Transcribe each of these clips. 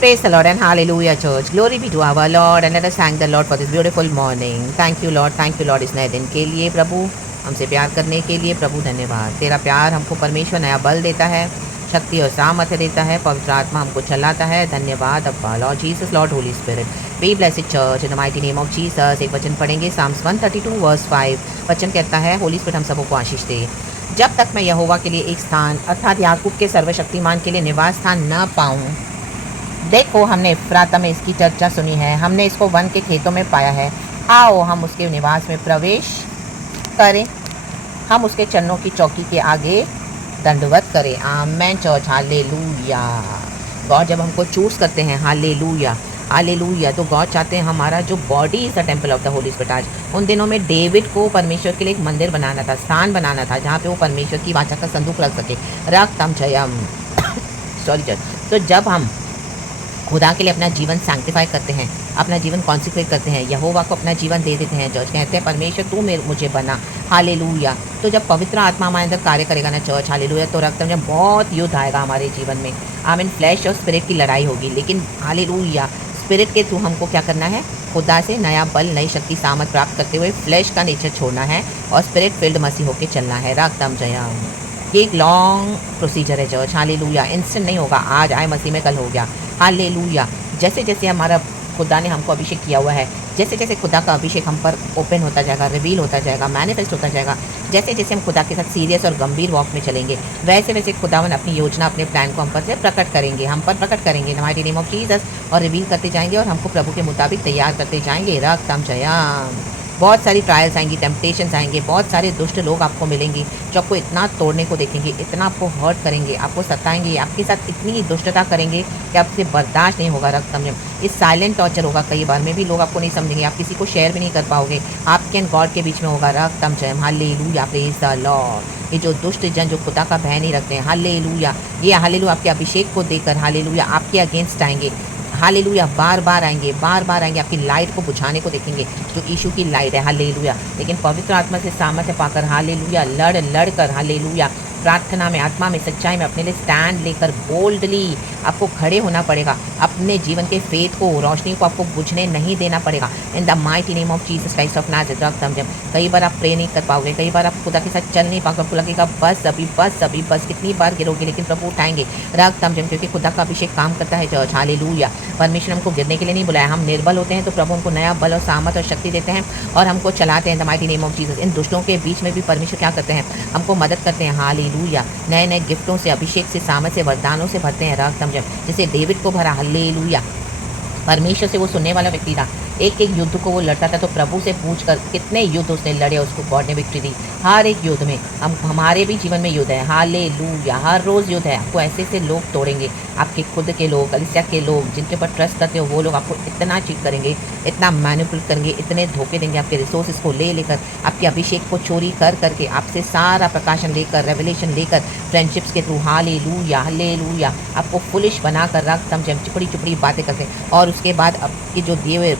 Praise the Lord and hallelujah, church. Glory be to our Lord and let us thank the Lord for this beautiful morning. Thank you, Lord. Thank you, Lord, इस नए दिन के लिए प्रभु, हमसे प्यार करने के लिए प्रभु धन्यवाद। तेरा प्यार हमको परमेश्वर नया बल देता है, शक्ति और सामर्थ्य देता है, पवित्र आत्मा हमको चलाता है। धन्यवाद अब्बा, Lord Jesus, Lord Holi spirit. Be blessed church in the mighty name of Jesus. एक वचन पढ़ेंगे, साम्स 132 वर्स 5। वचन कहता है, होली स्पिरिट हम सबको आशीष दे। जब तक मैं यहोवा के लिए एक स्थान अर्थात याकूब के सर्वशक्तिमान के लिए निवास स्थान न पाऊं। देखो, हमने इफ्राता में इसकी चर्चा सुनी है, हमने इसको वन के खेतों में पाया है। आओ हम उसके निवास में प्रवेश करें, हम उसके चरणों की चौकी के आगे दंडवत करें। आमेन चर्च, हालेलुया। गॉड जब हमको चूज करते हैं, हालेलुया हालेलुया, तो गॉड चाहते हैं हमारा जो body is the temple of the Holi spirit. आज उन दिनों में डेविड को परमेश्वर के लिए एक मंदिर बनाना था, स्थान बनाना था, जहाँ पे वो परमेश्वर की वाचा का संदूक रख सके। रक्तम जयम सॉरी चर्च। तो जब हम खुदा के लिए अपना जीवन सैंक्टिफाई करते हैं, अपना जीवन कॉन्सिक्रेट करते हैं, यहोवा को अपना जीवन दे देते हैं, चर्च कहते हैं परमेश्वर तू मुझे बना, हालेलुया। तो जब पवित्र आत्मा हमारे अंदर कार्य करेगा ना चर्च, हालेलुया, तो रक्त में बहुत युद्ध आएगा हमारे जीवन में। आमीन। फ्लैश और स्पिरिट की लड़ाई होगी, लेकिन हालेलुया स्पिरिट के थ्रू हमको क्या करना है, खुदा से नया बल, नई शक्ति, सामर्थ प्राप्त करते हुए फ्लैश का नेचर छोड़ना है और स्पिरिट फील्ड मसीह होकर चलना है। रक्तम जयम। ये एक लॉन्ग प्रोसीजर है चर्च, हालेलुया। इंस्टेंट नहीं होगा, आज आए मसीह में कल हो गया, हालेलुया। जैसे जैसे हमारा खुदा ने हमको अभिषेक किया हुआ है, जैसे जैसे खुदा का अभिषेक हम पर ओपन होता जाएगा, रिवील होता जाएगा, मैनिफेस्ट होता जाएगा, जैसे जैसे हम खुदा के साथ सीरियस और गंभीर वॉक में चलेंगे, वैसे वैसे खुदावन अपनी योजना, अपने प्लान को हम पर से प्रकट करेंगे, हम पर प्रकट करेंगे हमारे नेम ऑफ जीसस, और रिवील करते जाएंगे और हमको प्रभु के मुताबिक तैयार करते जाएंगे। रक्तम जयम। बहुत सारी ट्रायल्स आएंगी, टेम्पटेशंस आएंगे, बहुत सारे दुष्ट लोग आपको मिलेंगे जो आपको इतना तोड़ने को देखेंगे, इतना आपको हर्ट करेंगे, आपको सताएंगे, आपके साथ इतनी दुष्टता करेंगे कि आपसे बर्दाश्त नहीं होगा। रक्त समझे, ये साइलेंट टॉर्चर होगा, कई बार में भी लोग आपको नहीं समझेंगे, आप किसी को शेयर भी नहीं कर पाओगे, आपके एंड गॉड के बीच में होगा। रक्तम Jayam, hallelujah, praise the Lord. ये जो दुष्ट जन जो खुदा का भय नहीं रखते हैं, हालेलुया, ये हालेलुया आपके अभिषेक को देकर हालेलुया आपके अगेंस्ट आएंगे, हालेलुया, बार बार आएंगे, बार बार आएंगे, आपकी लाइट को बुझाने को देखेंगे, जो यीशु की लाइट है, हालेलुया। लेकिन पवित्र आत्मा से सामर्थ्य पाकर हालेलुया, लड़ कर हालेलुया, प्रार्थना में, आत्मा में, सच्चाई में अपने लिए स्टैंड लेकर बोल्डली आपको खड़े होना पड़ेगा। अपने जीवन के फेथ को, रोशनी को आपको बुझने नहीं देना पड़ेगा। इन the mighty name of Jesus Christ of Nazareth. समझे, कई बार आप प्रे नहीं कर पाओगे, कई बार आप खुदा के साथ चल नहीं पाओगे, आपको लगेगा बस अभी, बस अभी, बस कितनी बार गिरोगे, लेकिन प्रभु उठाएंगे। रक्त समझे, क्योंकि खुदा का अभिषेक काम करता है चर्च, हालेलुया। परमेश्वर हमको गिरने के लिए नहीं बुलाया, हम निर्बल होते हैं तो प्रभु हमको नया बल और सामर्थ और शक्ति देते हैं और हमको चलाते हैं the mighty name of Jesus. इन दुष्टों के बीच में भी परमेश्वर क्या करते हैं, हमको मदद करते हैं, हालेलुया। नए नए गिफ्टों से, अभिषेक से, सामर्थ से, वरदानों से भरते हैं। रक्त समझे, जैसे डेविड को भरा, हालेलुया। परमेश्वर से वो सुनने वाला व्यक्ति था, एक एक युद्ध को वो लड़ता था, तो प्रभु से पूछ कर कितने युद्ध उसने लड़े, उसको गॉड ने विक्ट्री दी। हर एक युद्ध में हमारे भी जीवन में युद्ध है, हालेलुया, हर रोज़ युद्ध है। आपको ऐसे ऐसे लोग तोड़ेंगे, आपके खुद के लोग, कलीसिया के लोग, जिनके ऊपर ट्रस्ट करते हो, वो लोग आपको इतना चीट करेंगे, इतना मैनिपुलेट करेंगे, इतने धोखे देंगे, आपके रिसोर्सेज को ले लेकर, आपके अभिषेक को चोरी कर करके, आपसे सारा प्रकाशन लेकर, रेवलेशन लेकर, फ्रेंडशिप्स के थ्रू, हालेलुया हालेलुया, आपको फुलिश बनाकर रख समझे, चुपड़ी चुपड़ी बातें करते, और उसके बाद आपके जो दिए हुए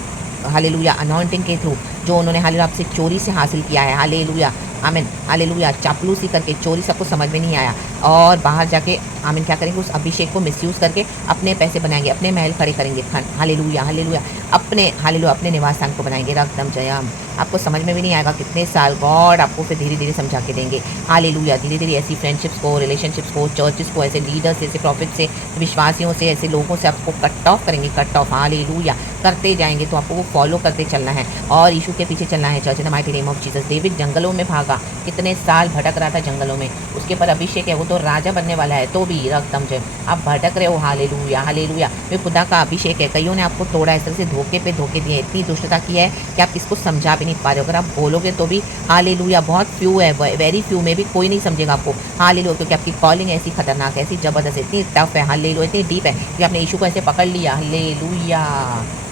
हालेलुया अनॉइंटिंग के थ्रू जो उन्होंने हालेलुया आपसे चोरी से हासिल किया है, हालेलुया, आमीन, हालेलुया, चापलूसी करके, चोरी सबको समझ में नहीं आया, और बाहर जाके आमीन क्या करेंगे, उस अभिषेक को मिसयूज़ करके अपने पैसे बनाएंगे, अपने महल खड़े करेंगे, हालेलुया हालेलुया, अपने हालेलुया अपने निवास स्थान को बनाएंगे। रक्तम जयम। आपको समझ में भी नहीं आएगा कितने साल, गॉड आपको फिर धीरे धीरे समझा के देंगे, हालेलुया। धीरे धीरे ऐसी फ्रेंडशिप्स को, रिलेशनशिप्स को, चर्चेस को, ऐसे लीडर्स, ऐसे प्रॉफिट से, विश्वासियों से, ऐसे लोगों से आपको कट ऑफ करेंगे, कट ऑफ, हालेलुया करते जाएंगे। तो आपको वो फॉलो करते चलना है और यीशु के पीछे चलना है। Church in the mighty name of Jesus. David जंगलों में भागा, कितने साल भटक रहा था जंगलों में, उसके पर अभिषेक है, वो तो राजा बनने वाला है, तो भी रक्तम जय आप भटक रहे हो, हालेलुया हालेलुया। वे खुदा का अभिषेक है, कईयों ने आपको तोड़ा, इस तरह से धोखे पे धोखे दिए, इतनी दुष्टता की है कि आप किसको समझा भी नहीं पा रहे हो। अगर आप बोलोगे तो भी हालेलुया, बहुत फ्यू है, वेरी फ्यू में भी कोई नहीं समझेगा आपको, हालेलुया, क्योंकि आपकी कॉलिंग ऐसी खतरनाक है, ऐसी जबरदस्त, इतनी टफ है, हालेलुया, इतनी डीप है कि आपने यीशु को ऐसे पकड़ लिया, हालेलुया,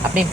आपने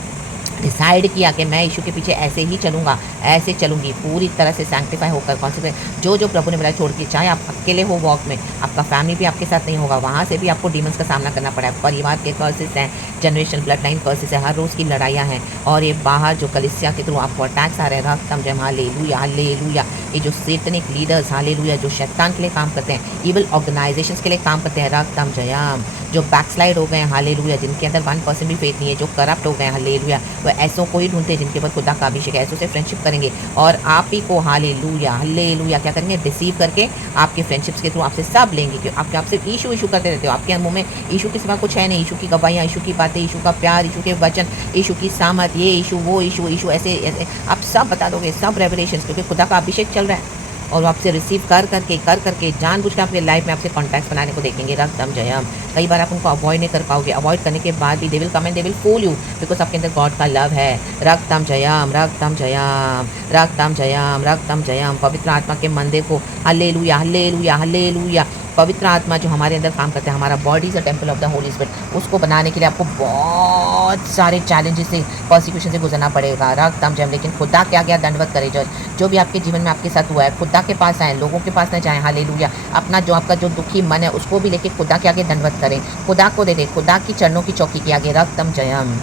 डिसाइड किया कि मैं यीशु के पीछे ऐसे ही चलूँगा, ऐसे चलूँगी, पूरी तरह से सैंक्टिफाई होकर, कॉन्सिक्रेट, जो जो प्रभु ने बोला छोड़ के, चाहे आप अकेले हो वॉक में, आपका फैमिली भी आपके साथ नहीं होगा, वहाँ से भी आपको डीमंस का सामना करना पड़ा है, परिवार के कर्सेस हैं, जनरेशन ब्लड लाइन कर्सेस है, हर रोज़ की लड़ाइयाँ हैं, और ये बाहर जो कलीसिया के थ्रू आपको अटैक्स आ रहे हैं, रक्त समझे, हालेलुया हालेलुया, ये जो सेटनिक लीडर्स हालेलुया जो शैतान के लिए काम करते हैं, इविल ऑर्गेनाइजेशंस के लिए काम करते हैं, रक्तम जयम, जो बैकस्लाइड हो गए हैं हालेलुया, जिनके अंदर 1% भी फेथ नहीं है, जो करप्ट हो गए हैं हालेलुया, वह ऐसों को ही ढूंढते हैं जिनके ऊपर खुदा का अभिषेक है, ऐसों से फ्रेंडशिप करेंगे और आप ही को हालेलुया हालेलुया क्या करेंगे, डिसीव करके आपके फ्रेंडशिप्स के थ्रू आपसे सब लेंगे, क्योंकि आप सिर्फ ईशू ईशू करते रहते हो, आपके मुंह में ईशू के सिवा कुछ है नहीं, ईशू की गवाहियाँ, ईशू की बातें, ईशू का प्यार, ईशू के वचन, ईशू की सामत, ये ईशू वो ईशू ईशू ऐसे ऐसे आप सब बता दोगे, सब रेवलेशंस, क्योंकि खुदा का अभिषेक चल रहा है और वो आपसे रिसीव कर करके जानबूझ के आपके लाइफ में आपसे कॉन्टैक्ट बनाने को देखेंगे, रक्तम जयम। कई बार आप उनको अवॉइड नहीं कर पाओगे, अवॉइड करने के बाद भी they will come and they will fool you, because आपके अंदर गॉड का लव है, रक्तम जयम रक्तम जयम रक्तम जयम रक्तम जयम। पवित्र आत्मा के मंदिर को हालेलुया हालेलुया हालेलुया, पवित्र आत्मा जो हमारे अंदर काम करता है, हमारा body is a temple of the Holi spirit, उसको बनाने के लिए आपको बहुत सारे चैलेंजेस से, परसिक्यूशन से गुजरना पड़ेगा, रक्तम जयम। लेकिन खुदा के आगे दंडवत करे, जो भी आपके जीवन में आपके साथ हुआ है, खुदा के पास आए, लोगों के पास न जाएं, हालेलुया। अपना जो आपका जो दुखी मन है उसको भी लेके खुदा के आगे दंडवत करें, खुदा को दे दे, खुदा की चरणों की चौकी के आगे, रक्तम जयम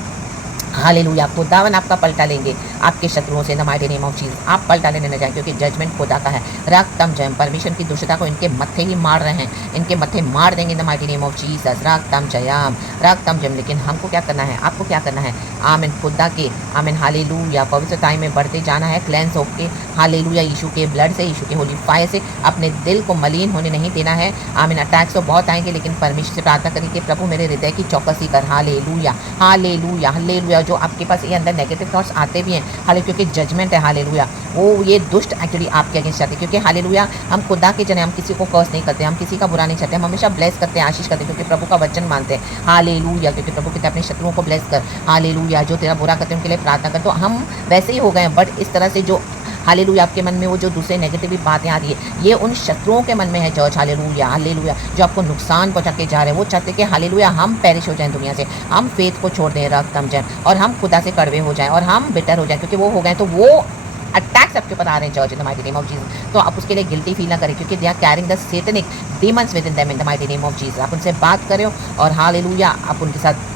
हालेलुया। खुदावन आपका पलटा लेंगे आपके शत्रुओं से, the mighty name of Jesus. आप पलटा लेने न जाए, क्योंकि जजमेंट खुदा का है, रक्तम जयम। परमेश्वर की दुष्टता को इनके मत्थे ही मार रहे हैं, इनके मत्थे मार देंगे, the mighty name of Jesus, रक्तम जयम रक्तम जयम। लेकिन हमको क्या करना है, आपको क्या करना है, आमीन, खुदा के आमीन हालेलुया पवित्रता में बढ़ते जाना है, क्लेंस होके हालेलुया, यीशु के ब्लड से, यीशु के होली फायर से अपने दिल को मलिन होने नहीं देना है, आमीन। अटैक्स तो बहुत आएंगे, लेकिन परमेश्वर से प्रार्थना करें कि प्रभु मेरे हृदय की चौकसी कर, हालेलुया हालेलुया हालेलुया। जो आपके पास ये अंदर नेगेटिव थॉट्स आते भी हैं, हालेलुया, क्योंकि जजमेंट है, हालेलुया, वो ये दुष्ट एक्चुअली आपके अगेंस्ट आते हैं, क्योंकि हालेलुया हम खुदा के जन, हम किसी को कर्स नहीं करते, हम किसी का बुरा नहीं चाहते, हम हमेशा ब्लेस करते हैं, आशीष करते हैं, क्योंकि प्रभु का वचन मानते हैं, हालेलुया। क्योंकि प्रभु कहते हैं अपने शत्रुओं को ब्लेस कर, हालेलुया, जो तेरा बुरा करते हैं उनके लिए प्रार्थना कर। तो हम वैसे ही हो गए हैं, बट इस तरह से जो हालेलुया आपके मन में वो जो दूसरे नेगेटिव बातें आ रही है, ये उन शत्रुओं के मन में है, चर्च, हालेलुया हालेलुया, जो आपको नुकसान पहुंचा के जा रहे हैं। वो चाहते कि हालेलुया हम पेरिश हो जाएं दुनिया से, हम फेथ को छोड़ दें, रक्तम जयम, और हम खुदा से कड़वे हो जाएं और हम बिटर हो जाएं, क्योंकि वो हो गए तो वो अटैक्स आपके ऊपर आ रहे हैं, church, in the mighty name of Jesus. तो आप उसके लिए गिल्टी फील ना करें, क्योंकि they are carrying the satanic demons within them, in the mighty name of Jesus. आप उनसे बात करें और हालेलुया आप उनके साथ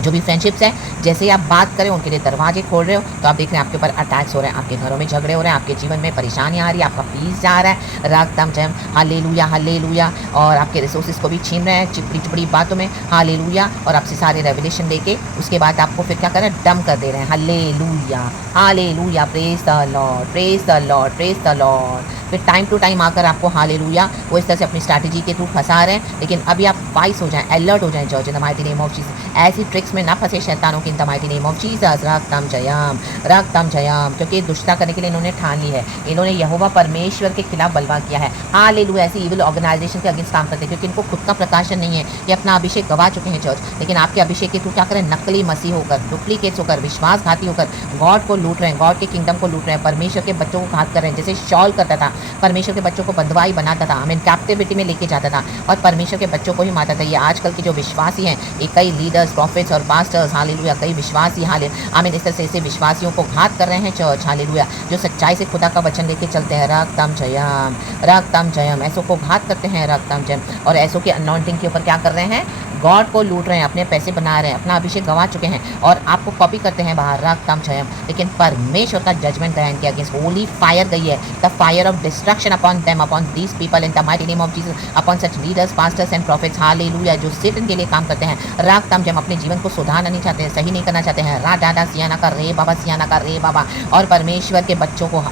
जो भी फ्रेंडशिप्स हैं, जैसे ही आप बात करें उनके लिए दरवाजे खोल रहे हो, तो आप देख रहे हैं आपके ऊपर अटैक्स हो रहे हैं, आपके घरों में झगड़े हो रहे हैं, आपके जीवन में परेशानियां आ रही है, आपका पीस जा रहा है, रक्तम जयम हालेलुया हालेलुया। और आपके रिसोर्सेज को भी छीन रहे हैं चिपड़ी चिपड़ी बातों में, हालेलुया, और आपसे सारे रेवलेशन लेके उसके बाद आपको फिर क्या कर रहे हैं, डम कर दे रहे हैं, hallelujah hallelujah, praise the Lord praise the Lord praise the Lord. फिर टाइम टू टाइम आकर आपको हालेलुया वो इस तरह से अपनी स्ट्रैटेजी के थ्रू फंसा रहे हैं, लेकिन अभी आप वाइस हो जाएं, अलर्ट हो जाएं, church, in the mighty name of Jesus. ऐसी ट्रिक्स में ना फंसे शैतानों की, in the mighty name of Jesus, रक्तम जयम रक्तम जयम। क्योंकि दुष्टता करने के लिए इन्होंने ठान ली है, इन्होंने यहोवा परमेश्वर के खिलाफ बलवा किया है, हालेलुया। ऐसी इविल ऑर्गेनाइजेशन के अगेंस्ट काम करते हैं, क्योंकि इनको खुद का प्रकाशन नहीं है, ये अपना अभिषेक गवा चुके हैं, चर्च। लेकिन आपके अभिषेक के थ्रू क्या करें, नकली मसीह होकर, डुप्लीकेट्स होकर, विश्वासघाती होकर गॉड को लूट रहे हैं, गॉड के किंगडम को लूट रहे हैं, परमेश्वर के बच्चों को घात कर रहे हैं। जैसे शॉल करता था, परमेश्वर के बच्चों को बंधुआई बनाता था, हमें कैप्टिविटी में लेके जाता था और परमेश्वर के बच्चों को ही मारता था। ये आजकल के जो विश्वासी हैं, ये कई लीडर्स, प्रॉफिट्स और पास्टर्स, हालेलुया, कई विश्वासी आमीन, इस तरह से ऐसे विश्वासियों को घात कर रहे हैं, चर्च, हालेलुया, जो सच्चाई से खुदा का वचन लेके चलते हैं, रक्तम जयम रक्तम जयम। ऐसों को घात करते हैं, रक्तम जयम, और ऐसों के अनॉइंटिंग के ऊपर क्या कर रहे हैं, गॉड को लूट रहे हैं, अपने पैसे बना रहे हैं, अपना अभिषेक गवा चुके हैं और आपको कॉपी करते हैं बाहर, रक्तम जयम। लेकिन परमेश्वर का जजमेंट गया इनके अगेंस्ट, होली फायर गई है, the fire of destruction upon them, upon these people, in the mighty name of Jesus, upon such leaders, pastors and profits, hallelujah, जो सैतान के लिए काम करते हैं, रक्तम जयम, अपने जीवन को सुधारना नहीं चाहते हैं, सही नहीं करना चाहते हैं, रा डाडा सियाना का रे बाबा, सियाना का रे बाबा। और परमेश्वर के बच्चों को,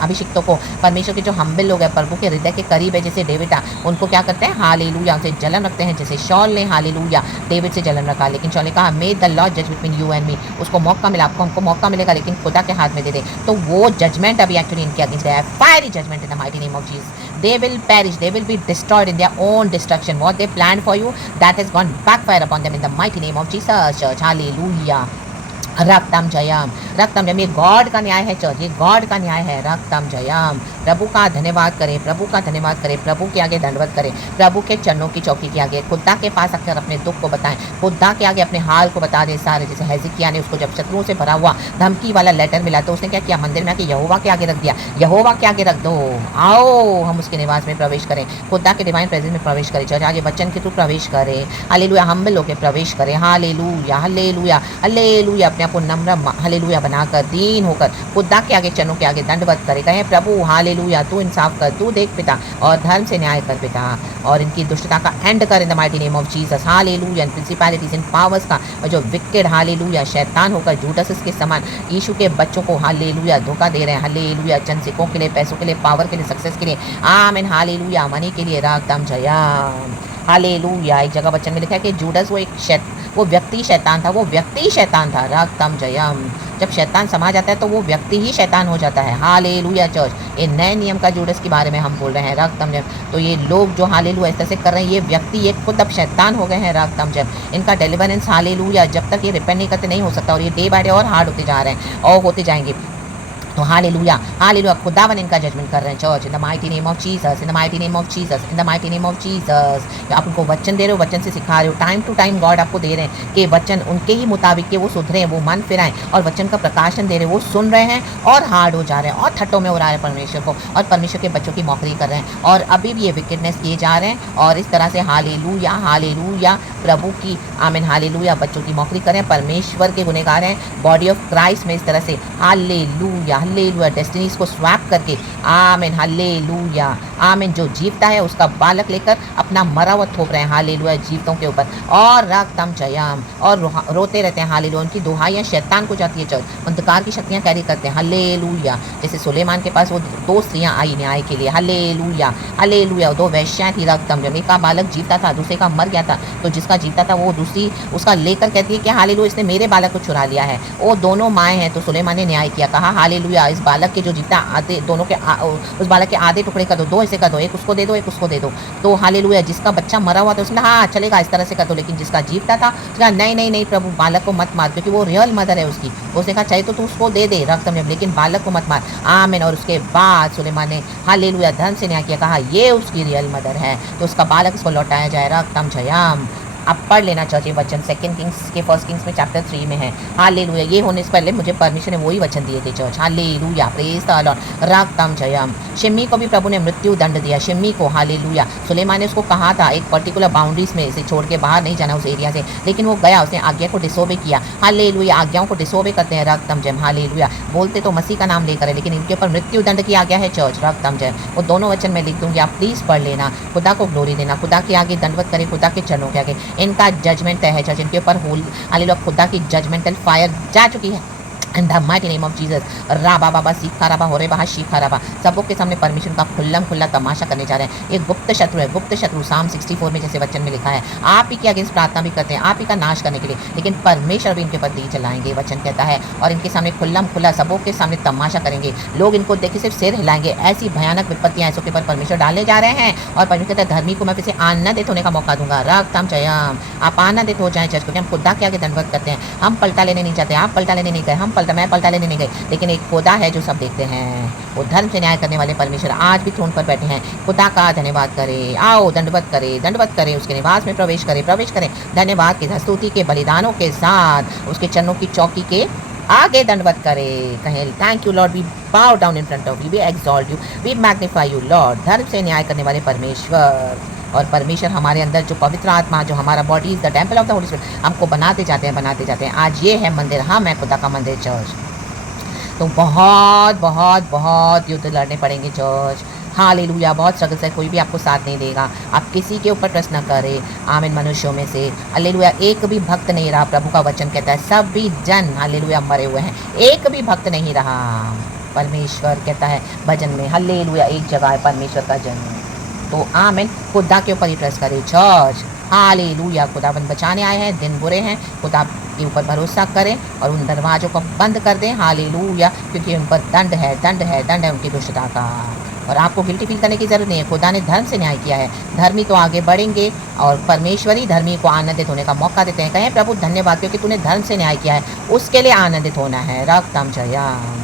अभिषिक्तों को, परमेश्वर के जो हम्बल लोग हैं, प्रभु के हृदय के करीब है, जैसे डेविड, उनको क्या करते हैं, हालेलुया, उनसे जलन रखते हैं, जैसे शॉल ने हालेलुया डेविड से जलन रखा, लेकिन शॉल ने कहा मे द लॉर्ड जज बिटवीन यू एंड मी, उसको मौका मिला, आपको हमको मौका मिलेगा, लेकिन खुदा के हाथ में दे दे। तो वो जजमेंट अभी एक्चुअली इनके अगेंस्ट है, fiery judgement in the mighty name of Jesus. They will perish, they will be destroyed in their own destruction. What they planned for you, that has gone backfire upon them in the mighty name of Jesus, church, hallelujah. रक्तम जयम रक्तम जयम, ये God का न्याय है, church, ये God का न्याय है, रक्तम जयम। प्रभु का धन्यवाद करें, प्रभु का धन्यवाद करें, प्रभु के आगे दंडवत करें, प्रभु के चरणों की चौकी के आगे, खुदा के पास आकर अपने दुख को बताएं, खुदा के आगे अपने हाल को बता दें सारे। जैसे हेzeकिय्याह ने उसको जब शत्रुओं से भरा हुआ धमकी वाला लेटर मिला, तो उसने क्या किया, मंदिर में आके यहोवा के आगे रख दिया, यहोवा के आगे रख दो, आओ हम उसके निवास में प्रवेश करें, खुदा के डिवाइन प्रेजेंस में प्रवेश करें, चर्च, आगे वचन के थ्रू प्रवेश करें, हालेलुया, हम्बल होकर प्रवेश करें, हालेलुया हालेलुया हालेलुया, अपने आप को नम्र हालेलुया बनाकर, दीन होकर खुदा के आगे, चरणों के आगे दंडवत करें, कहें प्रभु हालेलुया हालेलुया, तू इंसाफ कर, तू देख पिता और धर्म से न्याय कर पिता, और इनकी दुष्टता का एंड कर इन the mighty name of Jesus. Hallelujah, principalities in powers का और जो विकेड हालेलुया शैतान होकर जूडास के समान यीशु के बच्चों को हालेलुया धोखा दे रहे हैं, हालेलुया चंद सिक्कों के लिए, पैसों के लिए, पावर के लिए, सक्सेस के लिए, आमीन हालेलुया, मनी के लिए, रागदम जयम हालेलुया। एक जगह वचन में लिखा है कि जूडस वो व्यक्ति शैतान था, वो व्यक्ति शैतान था, रागदम जयम। जब शैतान समा जाता है तो वो व्यक्ति ही शैतान हो जाता है, हालेलुया चर्च। ये नए नियम का जूडस के बारे में हम बोल रहे हैं, रागदम जयम। तो ये लोग जो हालेलुया इस तरह से कर रहे हैं, ये व्यक्ति ये खुद अब शैतान हो गए हैं, रागदम जयम। इनका डिलीवरेंस हालेलुया जब तक ये रिपेंट नहीं करते नहीं हो सकता, और ये डे बाय डे और हार्ड होते जा रहे हैं और होते जाएंगे। तो हालेलुया हालेलुया, खुदावन इनका जजमेंट कर रहे हैं church, in the mighty name of Jesus, in the mighty name of Jesus, in the mighty name of Jesus. आप उनको वचन दे रहे हो, वचन से सिखा रहे हो, टाइम टू टाइम गॉड आपको दे रहे हैं कि वचन उनके ही मुताबिक के वो सुधरें, वो मन फिराएं, और वचन का प्रकाशन दे रहे हैं, वो सुन रहे हैं और हार्ड हो जा रहे हैं और ठट्टों में उड़ा रहे हैं परमेश्वर को, और परमेश्वर के बच्चों की मौकरी कर रहे हैं, और अभी भी ये विकेडनेस किए जा रहे हैं, और इस तरह से हालेलुया हालेलुया प्रभु की आमीन हालेलुया बच्चों की मौकरी करें, परमेश्वर के गुनहगार हैं, बॉडी ऑफ क्राइस्ट में इस तरह से हालेलुया हालेलुया डेस्टिनी को स्वैप करके, आमीन हालेलुया आमीन, जो जीवता है उसका बालक लेकर अपना मरा हुआ थोप रहे हैं, हालेलुया जीवतों के ऊपर, और रागतम जयम, और रोते रहते हैं, हालेलुया। उनकी दुहाइयाँ शैतान को जाती है चर्च, अंधकार की शक्तियाँ कैरी करते हैं, हालेलुया। जैसे सुलेमान के पास वो 2 स्त्रियाँ आई न्याय के लिए, हालेलुया हालेलुया, 2 वेश्याएं थी, रागतम जयम। एक का बालक जीवता था, दूसरे का मर गया था, तो जिसका जीवता था वो दूसरी उसका लेकर कहती है कि हालेलुया इसने मेरे बालक को चुरा लिया है। वो दोनों माएँ हैं, तो सुलेमान ने न्याय किया, कहा हालेलुया इस बालक के जो जीवता आधे दोनों के उस बालक के आधे टुकड़े कर दो, 2 ऐसे कर दो, एक उसको दे दो, एक उसको दे दो। तो हालेलुया जिसका बच्चा मरा हुआ था उसने हाँ चलेगा इस तरह से कर दो, लेकिन जिसका जीवता था उसका नहीं नहीं नहीं प्रभु बालक को मत मार, क्योंकि वो रियल मदर है उसकी। उसने कहा चाहे तो तू उसको दे दे रक्त में, लेकिन बालक को मत मार, आमीन। और उसके बाद सुलेमान ने हालेलुया धर्म से न्याय किया, कहा ये उसकी रियल मदर है, तो उसका बालक इसको लौटाया जाए, रक्तम जयम। आप पढ़ लेना चाहिए वचन 2 किंग्स के 1 किंग्स में चैप्टर 3 में है, हालेलुया। ये होने से पहले मुझे परमेश्वर ने वही वचन दिए थे church, hallelujah praise the Lord, रागतम जयम। शिमी को भी प्रभु ने मृत्यु दंड दिया, शिमी को, हालेलुया। सुलेमान ने उसको कहा था एक पर्टिकुलर बाउंड्रीज में से छोड़ के बाहर नहीं जाना उस एरिया से, लेकिन वो गया, उसने आज्ञा को डिसोबे किया, हालेलुया। आज्ञाओं को डिसोबे करते हैं, रागतम जयम, हालेलुया। बोलते तो मसीह का नाम लेकर है, लेकिन इनके ऊपर मृत्यु दंड की आज्ञा है चर्च, रागतम जयम। वो दोनों वचन मैं लिख दूंगी, आप प्लीज पढ़ लेना। खुदा को ग्लोरी देना, खुदा के आगे दंडवत करे, खुदा के चरणों के आगे, इनका जजमेंट है चर्च, इनके ऊपर होल हालेलुया खुदा की जजमेंटल फायर जा चुकी है, in the mighty name of Jesus. राबा बाबा सीखा राबा हो रे बाहा शीखा राबा, सबों के सामने परमेश्वर का खुल्लम खुल्ला तमाशा करने जा रहे हैं। ये गुप्त शत्रु है, गुप्त शत्रु, साम 64 में जैसे वचन में लिखा है, आप ही के अगेंस्ट प्रार्थना भी करते हैं, आप ही का नाश करने के लिए, लेकिन परमेश्वर भी इनके ऊपर दी चलाएंगे, वचन कहता है, और इनके सामने खुल्लम खुल्ला सबों के सामने तमाशा करेंगे। लोग इनको देखे सिर्फ सिर हिलाएंगे, ऐसी भयानक विपत्तियां ऐसों के ऊपर परमेश्वर डालने जा रहे हैं, और परमेश्वर कहता है धर्मी को मैं फिर से आनंदित होने का मौका दूंगा, रागतम जयम। आप आनंदित हो जाएं चर्च, क्योंकि हम खुदा के आगे दंडवत करते हैं, हम पलटा लेने नहीं चाहते, आप पलटा लेने नहीं गए, मैं पलटा लेने नहीं गए, लेकिन एक खुदा है जो सब देखते हैं, वो धर्म से न्याय करने वाले परमेश्वर आज भी थ्रोन पर बैठे हैं। खुदा का धन्यवाद करें, आओ दंडवत करें, उसके निवास में प्रवेश करें, धन्यवाद की स्तुति के बलिदानों के साथ उसके चरणों की चौकी के आगे दंडवत करें, कहें thank you lord, we bow down in front of you, we exalt you, we magnify you lord. धर्म से न्याय करने वाले परमेश्वर, और परमेश्वर हमारे अंदर जो पवित्र आत्मा, जो हमारा body is the temple of the Holi spirit, हमको बनाते जाते हैं। आज ये है मंदिर, हाँ मैं खुदा का मंदिर चर्च। तो बहुत युद्ध लड़ने पड़ेंगे चर्च, हालेलुया। बहुत स्ट्रगल से कोई भी आपको साथ नहीं देगा, आप किसी के ऊपर ट्रस्ट न करें, आमीन। मनुष्यों में से हालेलुया एक भी भक्त नहीं रहा, प्रभु का वचन कहता है सब भी जन हालेलुया मरे हुए हैं, एक भी भक्त नहीं रहा। परमेश्वर कहता है भजन में, हालेलुया एक जगह है परमेश्वर का जन्म। तो आमीन, खुदा के ऊपर ही ट्रस्ट करें चर्च, हालेलुया। खुदाबंद बचाने आए हैं, दिन बुरे हैं, खुदा के ऊपर भरोसा करें और उन दरवाज़ों को बंद कर दें, हालेलुया, क्योंकि उन पर दंड है उनकी दुष्टता का। और आपको गिल्टी फील करने की ज़रूरत नहीं है, खुदा ने धर्म से न्याय किया है, धर्मी तो आगे बढ़ेंगे, और परमेश्वरी धर्मी को आनंदित होने का मौका देते हैं। कहें प्रभु धन्यवाद, क्योंकि तूने धर्म से न्याय किया है, उसके लिए आनंदित होना है, रक्तम जयम।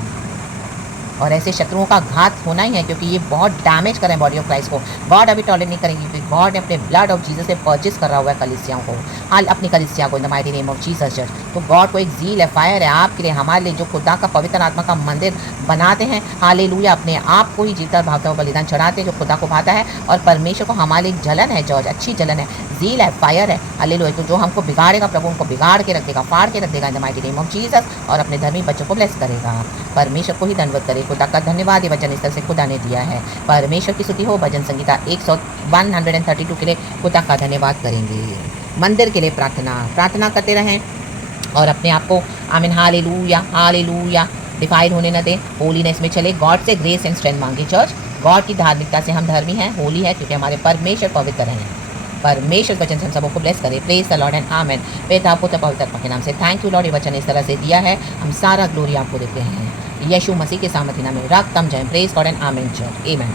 और ऐसे शत्रुओं का घात होना ही है, क्योंकि ये बहुत डैमेज करें बॉडी ऑफ क्राइस्ट को, गॉड अभी टॉलरेट नहीं करेंगे, गॉड ने अपने ब्लड ऑफ जीसस से परचेस करा हुआ है कलीसियाओं को, हाल अपनी कलीसिया को इन the mighty name of Jesus church. तो गॉड को एक ज़ील है, फायर है आपके लिए, हमारे लिए, जो खुदा का पवित्र आत्मा का मंदिर बनाते हैं। हालेलुया, अपने आप को ही जीता भावता हुआ बलिदान चढ़ाते हैं जो खुदा को भाता है। और परमेश्वर को हमारे एक जलन है चर्च, अच्छी जलन है, ज़ील है, फायर है। हालेलुया, तो जो हमको बिगाड़ेगा प्रभु उनको बिगाड़ के रख देगा, फाड़ के रख देगा इन the mighty name of Jesus, और अपने धर्मी बच्चों को ब्लेस करेगा। परमेश्वर को ही धन्यवाद करे, खुदा का धन्यवाद, ये वचन इस तरह से खुदा ने दिया है। परमेश्वर की स्तुति हो। भजन संगीता 132 के लिए खुदा का धन्यवाद करेंगे। मंदिर के लिए प्रार्थना करते रहें और अपने आप को आमीन हालेलुया हालेलुया डिफाइल होने न दें, होलीनेस में चले, गॉड से ग्रेस एंड स्ट्रेंथ मांगे चर्च। गॉड की धार्मिकता से हम धर्मी हैं, होली है, क्योंकि हमारे परमेश्वर पवित्र हैं। परमेश्वर वचन से हम सबको ब्लेस करें। प्रेज द लॉर्ड एंड आमेन। पिता पुत्र पवित्र आत्मा के नाम से थैंक यू लॉर्ड, ये वचन इस तरह से दिया है, हम सारा ग्लोरी आपको देते हैं। यीशु मसीह के सामर्थ्य नाम में रक्त तम जय। Praise God and amen church, amen.